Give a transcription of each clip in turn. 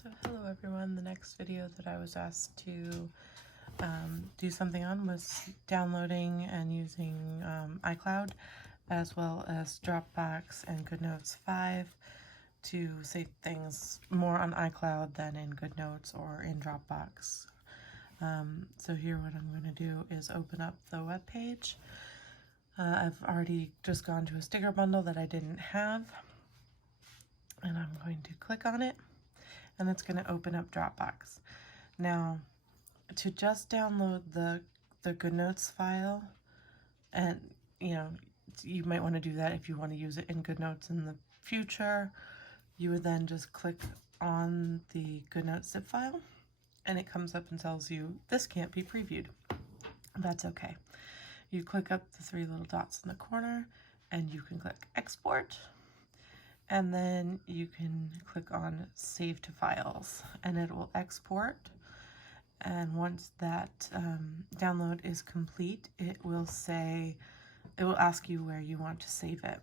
So hello everyone, the next video that I was asked to do something on was downloading and using iCloud as well as Dropbox and GoodNotes 5 to save things more on iCloud than in GoodNotes or in Dropbox. So here what I'm going to do is open up the web page. I've already just gone to a sticker bundle that I didn't have, and I'm going to click on it, and it's going to open up Dropbox. Now, to just download the GoodNotes file, and you might want to do that if you want to use it in GoodNotes in the future, you would then just click on the GoodNotes zip file, and it comes up and tells you this can't be previewed. That's okay. You click up the three little dots in the corner, and you can click export, and then you can click on save to files, and it will export. And once that download is complete, it will ask you where you want to save it.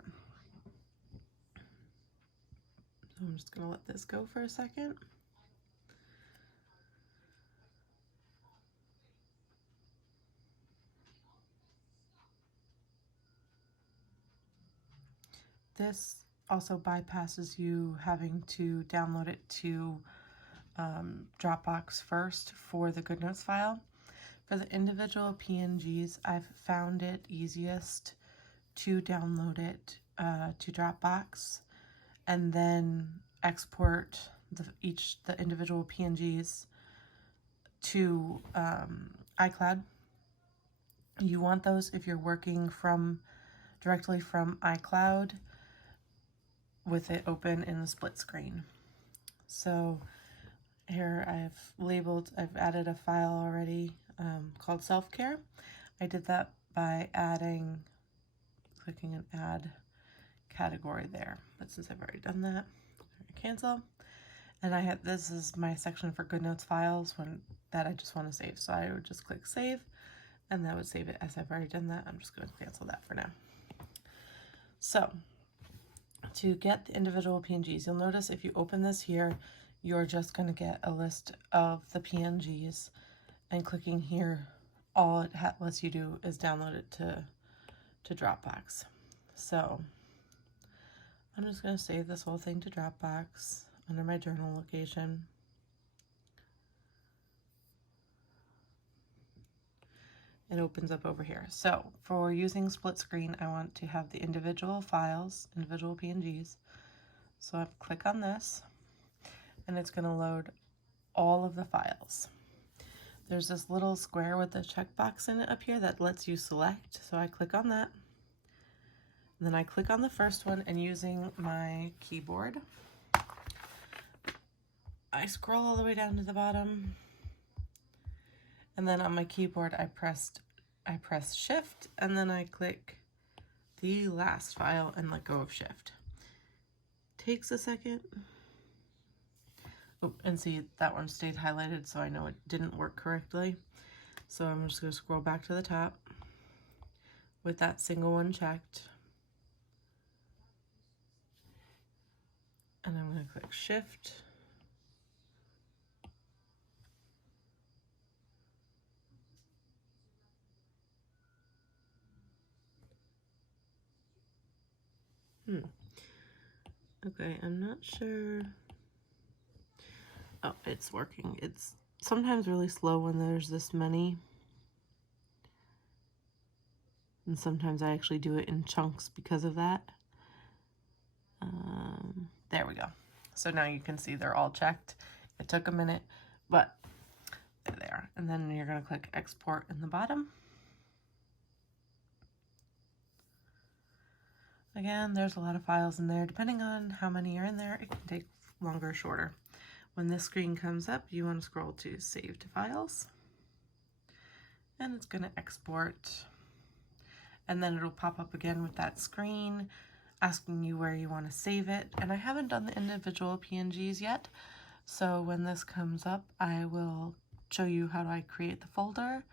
So I'm just going to let this go for a second. This also bypasses you having to download it to Dropbox first for the GoodNotes file. For the individual PNGs, I've found it easiest to download it to Dropbox and then export the individual PNGs to iCloud. You want those if you're working directly from iCloud with it open in the split screen. So here I've added a file already called self-care. I did that by clicking an add category there. But since I've already done that, I cancel. And this is my section for GoodNotes files that I just want to save. So I would just click save, and that would save it. As I've already done that, I'm just going to cancel that for now. So to get the individual PNGs, you'll notice if you open this here, you're just going to get a list of the PNGs, and clicking here, all it lets you do is download it to Dropbox. So I'm just going to save this whole thing to Dropbox under my journal location. It opens up over here. So for using split screen, I want to have the individual files, individual PNGs. So I click on this, and it's going to load all of the files. There's this little square with a checkbox in it up here that lets you select. So I click on that. And then I click on the first one, and using my keyboard, I scroll all the way down to the bottom. And then on my keyboard, I press Shift, and then I click the last file and let go of Shift. Takes a second. Oh, and see, that one stayed highlighted, so I know it didn't work correctly. So I'm just going to scroll back to the top with that single one checked. And I'm going to click Shift. Okay, I'm not sure. Oh, it's working. It's sometimes really slow when there's this many. And sometimes I actually do it in chunks because of that. There we go. So now you can see they're all checked. It took a minute, but they're there. And then you're going to click export in the bottom. Again, there's a lot of files in there. Depending on how many are in there, it can take longer or shorter. When this screen comes up, you want to scroll to Save to Files. And it's going to export. And then it'll pop up again with that screen asking you where you want to save it. And I haven't done the individual PNGs yet. So when this comes up, I will show you how do I create the folder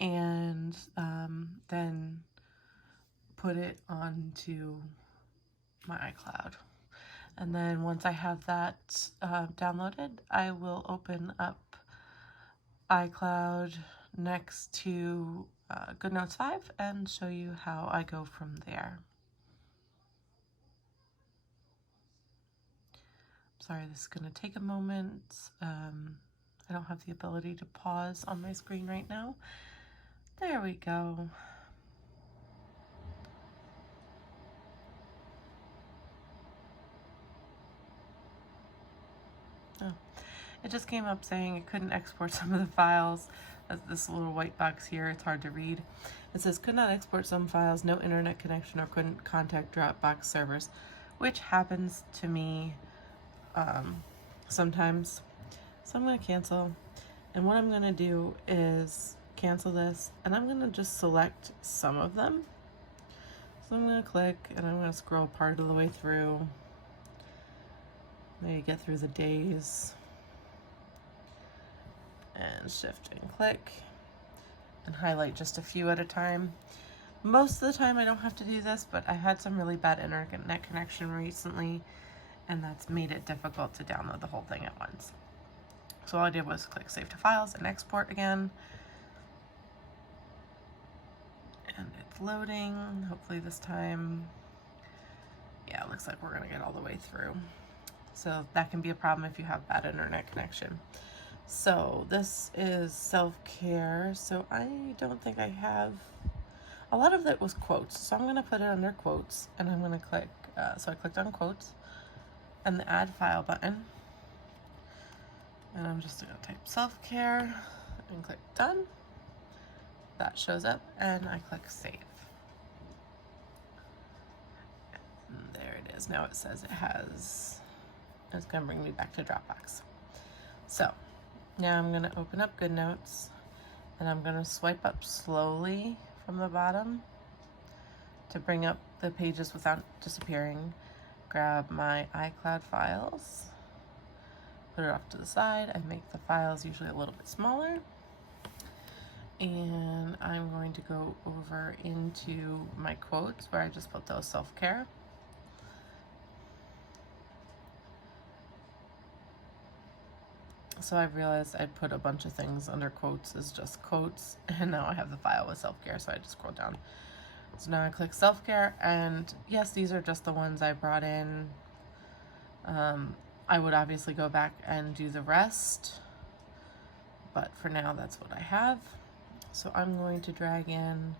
and then put it onto my iCloud. And then once I have that downloaded, I will open up iCloud next to GoodNotes 5 and show you how I go from there. Sorry, this is going to take a moment. I don't have the ability to pause on my screen right now. There we go. Oh, it just came up saying it couldn't export some of the files. This little white box here, it's hard to read. It says could not export some files, no internet connection, or couldn't contact Dropbox servers, which happens to me sometimes. So I'm going to cancel. And what I'm going to do is cancel this, and I'm going to just select some of them. So I'm going to click, and I'm going to scroll part of the way through. Maybe get through the days. And shift and click. And highlight just a few at a time. Most of the time I don't have to do this, but I had some really bad internet connection recently, and that's made it difficult to download the whole thing at once. So all I did was click Save to Files and Export again. And it's loading. Hopefully this time, yeah, it looks like we're gonna get all the way through. So that can be a problem if you have bad internet connection. So this is self-care. So I don't think I have, a lot of it was quotes. So I'm gonna put it under quotes, and I'm gonna click, so I clicked on quotes and the add file button. And I'm just gonna type self-care and click done. That shows up, and I click save. And there it is. Now it says it's gonna bring me back to Dropbox. So now I'm gonna open up GoodNotes, and I'm gonna swipe up slowly from the bottom to bring up the pages without disappearing. Grab my iCloud files, put it off to the side. I make the files usually a little bit smaller. And I'm going to go over into my quotes where I just put those self-care. So I realized I'd put a bunch of things under quotes as just quotes, and now I have the file with self-care, so I just scroll down. So now I click self-care, and yes, these are just the ones I brought in. I would obviously go back and do the rest, but for now that's what I have. So I'm going to drag in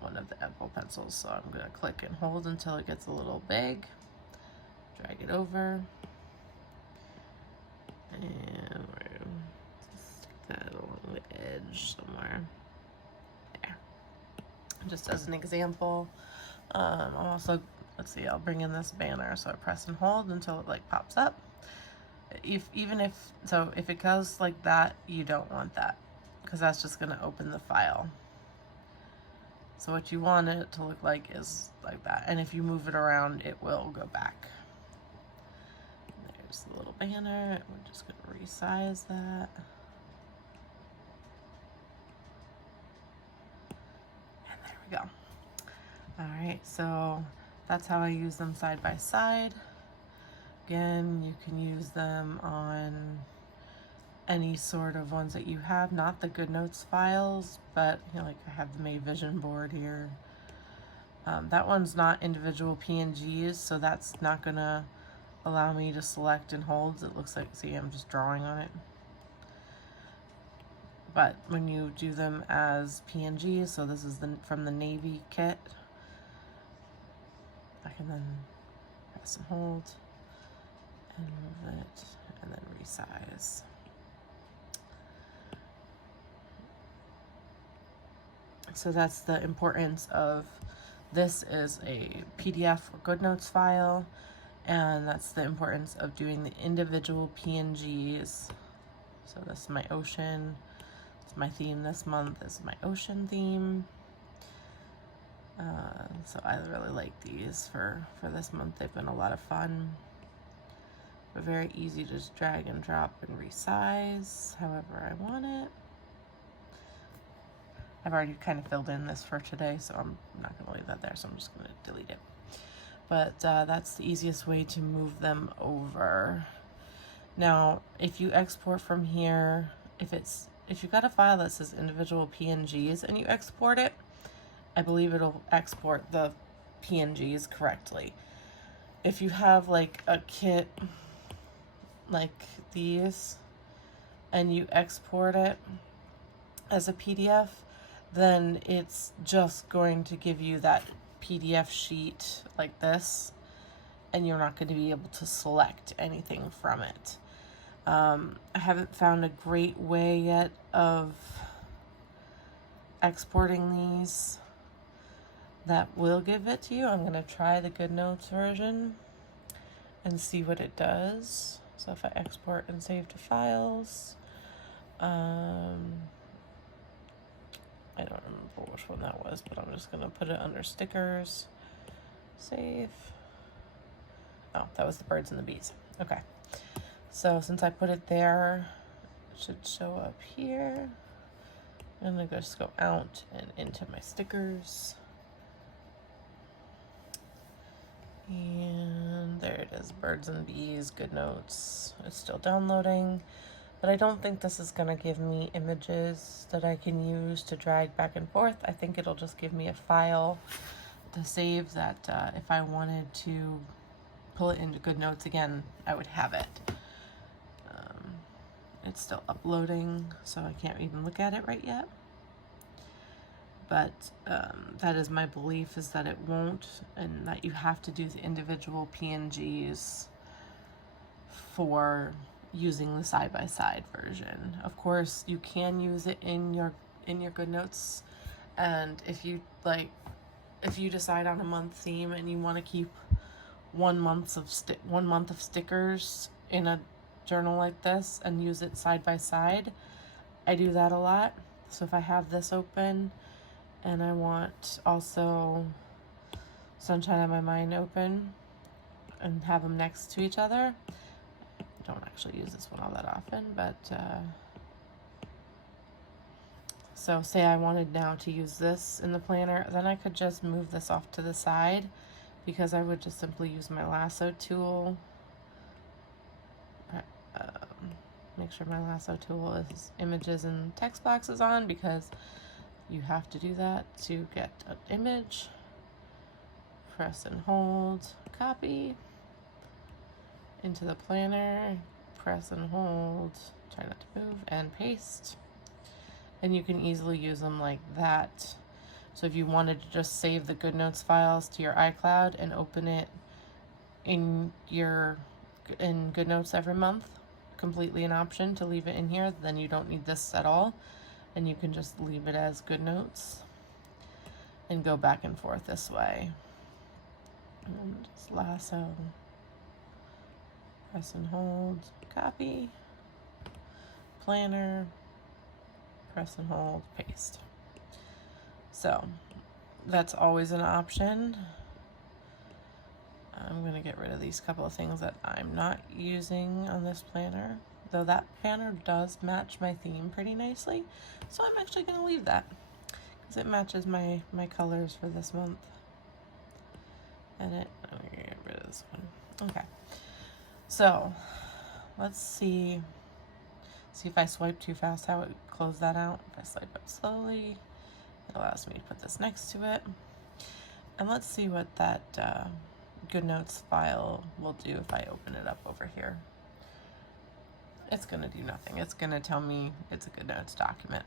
one of the Apple pencils. So I'm going to click and hold until it gets a little big. Drag it over. And we're stick that along the edge somewhere. There. Just as an example. I'll also, let's see, I'll bring in this banner. So I press and hold until it like pops up. If it goes like that, you don't want that, because that's just going to open the file. So what you want it to look like is like that. And if you move it around, it will go back. There's the little banner. We're just going to resize that. And there we go. All right, so that's how I use them side by side. Again, you can use them on any sort of ones that you have, not the GoodNotes files, but you know, like I have the May Vision board here. That one's not individual PNGs, so that's not gonna allow me to select and hold. It looks like, see, I'm just drawing on it. But when you do them as PNGs, so this is from the Navy kit, I can then press and hold and move it and then resize. So that's the importance of this is a PDF or GoodNotes file, and that's the importance of doing the individual PNGs. So this is my ocean. It's my theme this month. This is my ocean theme. So I really like these for this month. They've been a lot of fun. They're very easy to just drag and drop and resize however I want it. I've already kind of filled in this for today, so I'm not going to leave that there, so I'm just going to delete it. but that's the easiest way to move them over. Now, if you export from here, if you got a file that says individual PNGs and you export it, I believe it'll export the PNGs correctly. If you have like a kit like these and you export it as a PDF, then it's just going to give you that PDF sheet like this, and you're not going to be able to select anything from it. I haven't found a great way yet of exporting these that will give it to you. I'm going to try the GoodNotes version and see what it does. So if I export and save to files, I don't remember which one that was, but I'm just going to put it under stickers, save. Oh, that was the birds and the bees. Okay. So since I put it there, it should show up here. I'm going to just go out and into my stickers. And there it is, birds and bees, GoodNotes. It's still downloading, but I don't think this is going to give me images that I can use to drag back and forth. I think it'll just give me a file to save that if I wanted to pull it into GoodNotes again, I would have it. It's still uploading, so I can't even look at it right yet. But that is my belief, is that it won't, and that you have to do the individual PNGs for using the side-by-side version. Of course, you can use it in your GoodNotes, and if you decide on a month theme and you want to keep 1 month of stickers in a journal like this and use it side by side, I do that a lot. So if I have this open and I want also Sunshine on My Mind open and have them next to each other, I don't actually use this one all that often, but so say I wanted now to use this in the planner, then I could just move this off to the side, because I would just simply use my lasso tool. Make sure my lasso tool is images and text boxes on, because you have to do that to get an image. Press and hold, copy into the planner, press and hold, try not to move, and paste. And you can easily use them like that. So if you wanted to just save the GoodNotes files to your iCloud and open it in GoodNotes every month, completely an option to leave it in here, then you don't need this at all, and you can just leave it as GoodNotes and go back and forth this way. And just lasso, press and hold, copy, planner, press and hold, paste. So that's always an option. I'm going to get rid of these couple of things that I'm not using on this planner, though that planner does match my theme pretty nicely. So I'm actually going to leave that because it matches my colors for this month. I'm going to get rid of this one. Okay. So let's see if I swipe too fast, how it close that out. If I swipe up slowly, it allows me to put this next to it. And let's see what that GoodNotes file will do if I open it up over here. It's going to do nothing. It's going to tell me it's a GoodNotes document.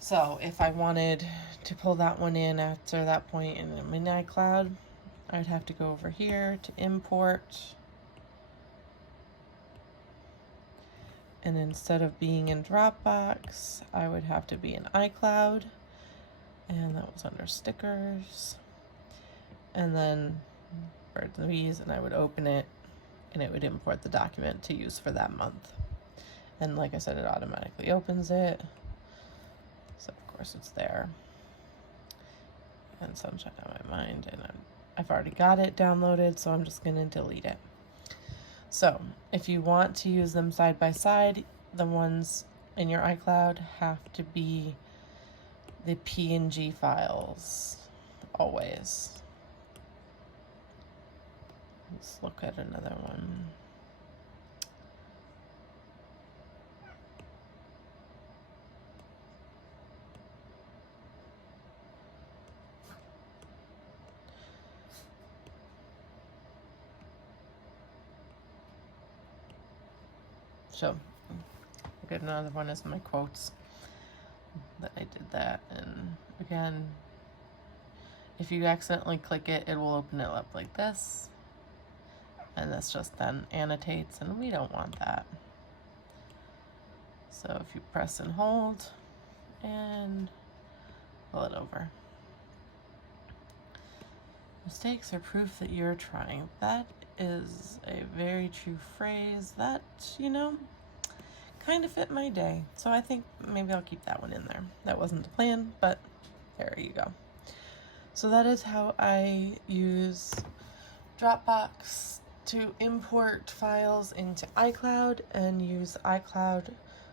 So if I wanted to pull that one in after that point in the iCloud, I'd have to go over here to import. And instead of being in Dropbox, I would have to be in iCloud. And that was under stickers. And then birds and bees, and I would open it and it would import the document to use for that month. And like I said, it automatically opens it. So of course it's there. And Sunshine on My Mind, and I've already got it downloaded, so I'm just going to delete it. So if you want to use them side by side, the ones in your iCloud have to be the PNG files always. Let's look at another one. So, look at another one is my quotes that I did that. And again, if you accidentally click it, it will open it up like this. And this just then annotates, and we don't want that. So if you press and hold and pull it over. Mistakes are proof that you're trying. That is a very true phrase that, you know, kind of fit my day. So I think maybe I'll keep that one in there. That wasn't the plan, but there you go. So that is how I use Dropbox to import files into iCloud and use iCloud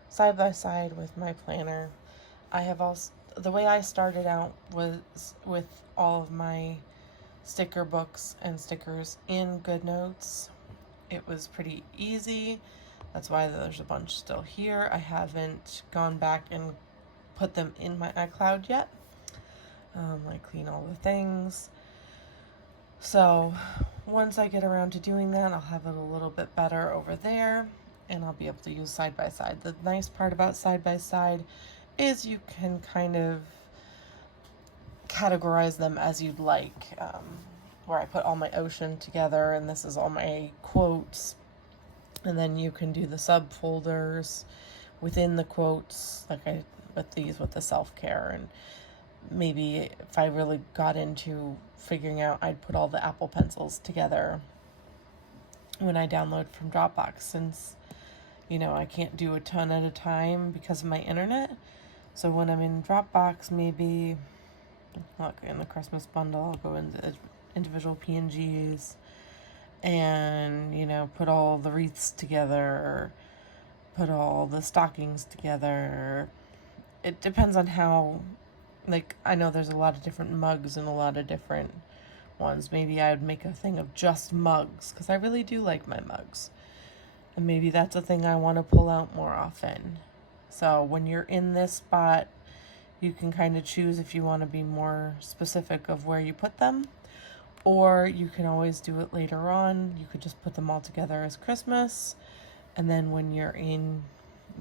side by side with my planner. I have also, the way I started out was with all of my sticker books and stickers in GoodNotes. It was pretty easy. That's why there's a bunch still here. I haven't gone back and put them in my iCloud yet. I clean all the things. So once I get around to doing that, I'll have it a little bit better over there, and I'll be able to use side by side. The nice part about side by side is you can kind of categorize them as you'd like, where I put all my ocean together, and this is all my quotes, and then you can do the subfolders within the quotes, like I with these with the self-care. And maybe if I really got into figuring out, I'd put all the Apple pencils together when I download from Dropbox, since, you know, I can't do a ton at a time because of my internet. So when I'm in Dropbox, maybe, look, in the Christmas bundle, I'll go into individual PNGs and, you know, put all the wreaths together, put all the stockings together. It depends on how, like, I know there's a lot of different mugs and a lot of different ones. Maybe I would make a thing of just mugs, because I really do like my mugs. And maybe that's a thing I want to pull out more often. So when you're in this spot, you can kind of choose if you want to be more specific of where you put them, or you can always do it later on. You could just put them all together as Christmas, and then when you're in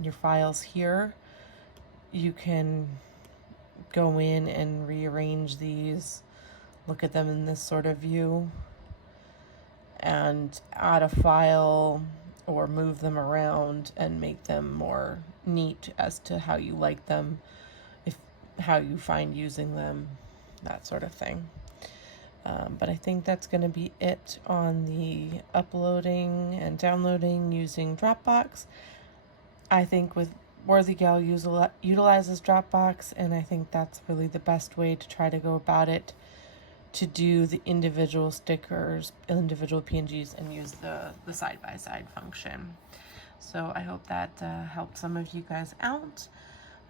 your files here, you can go in and rearrange these, look at them in this sort of view, and add a file or move them around and make them more neat as to how you like them, if how you find using them, that sort of thing. But I think that's going to be it on the uploading and downloading using Dropbox. I think with Worthy Gal utilizes Dropbox, and I think that's really the best way to try to go about it, to do the individual stickers, individual PNGs, and use the side-by-side function. So I hope that helped some of you guys out.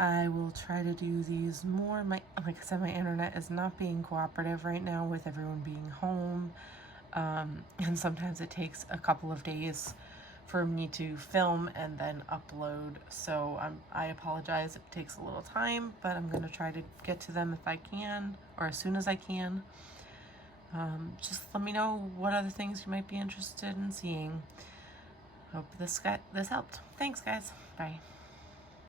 I will try to do these more. Like I said, my internet is not being cooperative right now with everyone being home. And sometimes it takes a couple of days for me to film and then upload. So I apologize if it takes a little time, but I'm going to try to get to them if I can, or as soon as I can. Just let me know what other things you might be interested in seeing. Hope this helped. Thanks, guys. Bye.